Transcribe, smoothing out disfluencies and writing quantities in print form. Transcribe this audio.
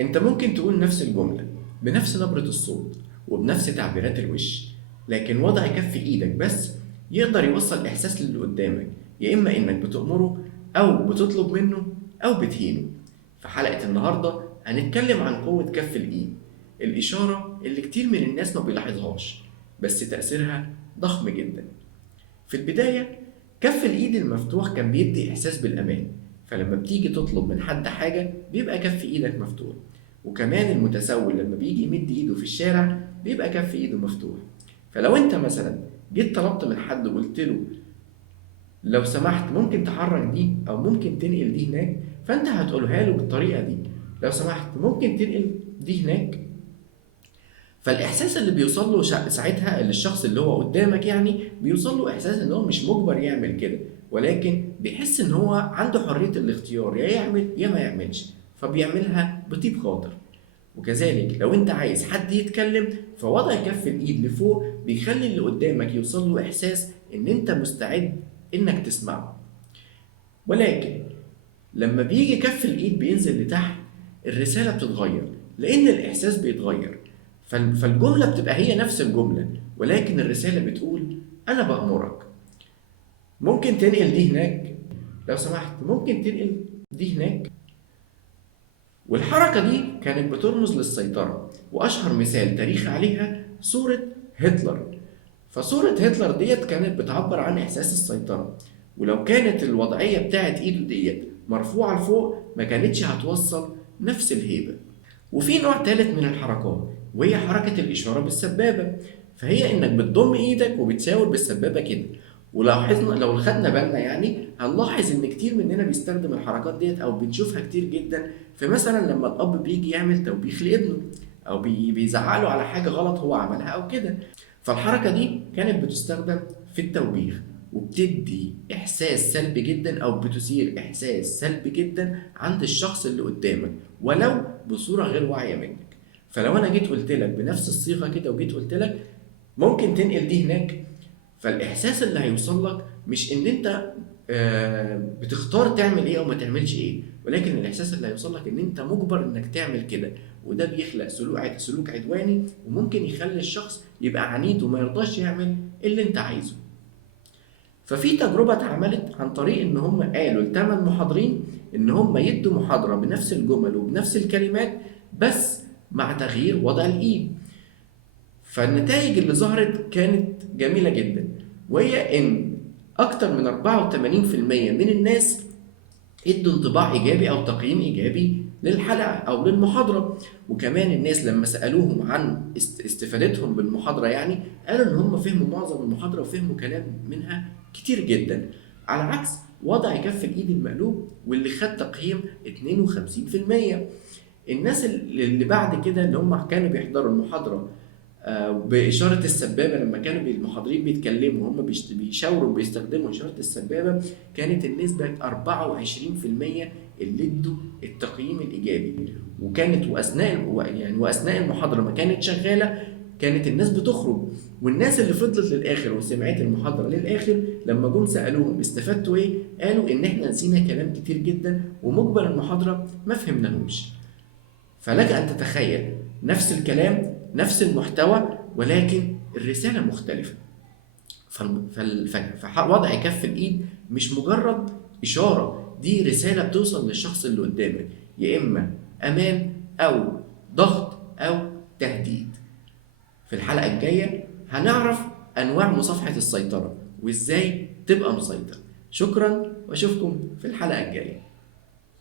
انت ممكن تقول نفس الجملة بنفس نبرة الصوت وبنفس تعبيرات الوش، لكن وضع كف ايدك بس يقدر يوصل احساس للي قدامك، يا اما انك بتأمره او بتطلب منه او بتهينه. في حلقة النهاردة هنتكلم عن قوة كف الايد، الاشارة اللي كتير من الناس ما بيلاحظهاش بس تأثيرها ضخم جدا. في البداية كف الإيد المفتوح كان بيدي إحساس بالأمان، فلما بتيجي تطلب من حد حاجة بيبقى كف إيدك مفتوح. وكمان المتسول لما بيجي يمد إيده في الشارع بيبقى كف إيده مفتوح. فلو أنت مثلا جيت طلبت من حد وقلت له لو سمحت ممكن تحرك دي أو ممكن تنقل دي هناك، فأنت هتقولها له بالطريقة دي: لو سمحت ممكن تنقل دي هناك. فالاحساس اللي بيوصل له ساعتها للشخص اللي هو قدامك، يعني بيوصل له احساس ان هو مش مجبر يعمل كده، ولكن بيحس ان هو عنده حرية الاختيار، يا يعمل يا ما يعملش، فبيعملها بطيب خاطر. وكذلك لو انت عايز حد يتكلم، فوضع كف الايد لفوق بيخلي اللي قدامك يوصل له احساس ان انت مستعد انك تسمعه. ولكن لما بيجي كف الايد بينزل لتحت، الرسالة بتتغير لان الاحساس بيتغير. فالجملة بتبقى هي نفس الجملة، ولكن الرسالة بتقول انا بأمرك ممكن تنقل دي هناك، لو سمحت ممكن تنقل دي هناك. والحركة دي كانت بترمز للسيطرة، واشهر مثال تاريخي عليها صورة هتلر. فصورة هتلر ديت كانت بتعبر عن إحساس السيطرة، ولو كانت الوضعية بتاعت إيده ديت مرفوعة لفوق ما كانتش هتوصل نفس الهيبة. وفي نوع تالت من الحركات وهي حركة الإشارة بالسبابة، فهي إنك بتضم إيدك وبتشاور بالسبابة كده. ولاحظنا لو خدنا بالنا يعني هنلاحظ إن كتير مننا بيستخدم الحركات ديت أو بنشوفها كتير جدا، في مثلا لما الأب بيجي يعمل توبيخ لابنه أو بيزعله على حاجة غلط هو عملها أو كده. فالحركة دي كانت بتستخدم في التوبيخ، وبتدي إحساس سلبي جدا أو بتثير إحساس سلبي جدا عند الشخص اللي قدامك ولو بصورة غير واعية منك. فلو أنا جيت قلت لك بنفس الصيغة كده وجيت قلت لك ممكن تنقل دي هناك، فالإحساس اللي هيوصل لك مش إن أنت بتختار تعمل إيه أو ما تعملش إيه، ولكن الإحساس اللي هيوصل لك إن أنت مجبر إنك تعمل كده. وده بيخلق سلوك عدواني، وممكن يخلي الشخص يبقى عنيد وما يرضاش يعمل اللي أنت عايزه. ففي تجربة اتعملت عن طريق إن هم قالوا ل8 محاضرين إن هم يدوا محاضرة بنفس الجمل وبنفس الكلمات بس مع تغيير وضع الإيد. فالنتائج اللي ظهرت كانت جميلة جدا، وهي إن أكتر من 84% من الناس ادوا انطباع إيجابي أو تقييم إيجابي للحلقة أو للمحاضرة. وكمان الناس لما سألوهم عن استفادتهم بالمحاضرة، يعني قالوا إن هم فهموا معظم المحاضرة وفهموا كلام منها كتير جدا، على عكس وضع كف الإيد المقلوب واللي خد تقييم 52%. الناس اللي بعد كده اللي هم كانوا بيحضروا المحاضرة بإشارة السبابة، لما كانوا المحاضرين بيتكلموا هم بيشاوروا بيستخدموا إشارة السبابة، كانت النسبة 24% اللي ادوا التقييم الإيجابي. وكانت وأثناء المحاضرة ما كانت شغالة كانت الناس بتخرج، والناس اللي فضلت للآخر وسمعت المحاضرة للآخر لما جم سألوهم استفدتوا إيه، قالوا إن إحنا نسينا كلام كتير جدا ومجمل المحاضرة ما فهمناهوش. فلك أن تتخيل نفس الكلام نفس المحتوى ولكن الرسالة مختلفة. فوضع كف الإيد مش مجرد إشارة، دي رسالة بتوصل للشخص اللي قدامك، يا إما أمان أو ضغط أو تهديد. في الحلقة الجاية هنعرف أنواع مصافحة السيطرة وإزاي تبقى مسيطر. شكرا وأشوفكم في الحلقة الجاية.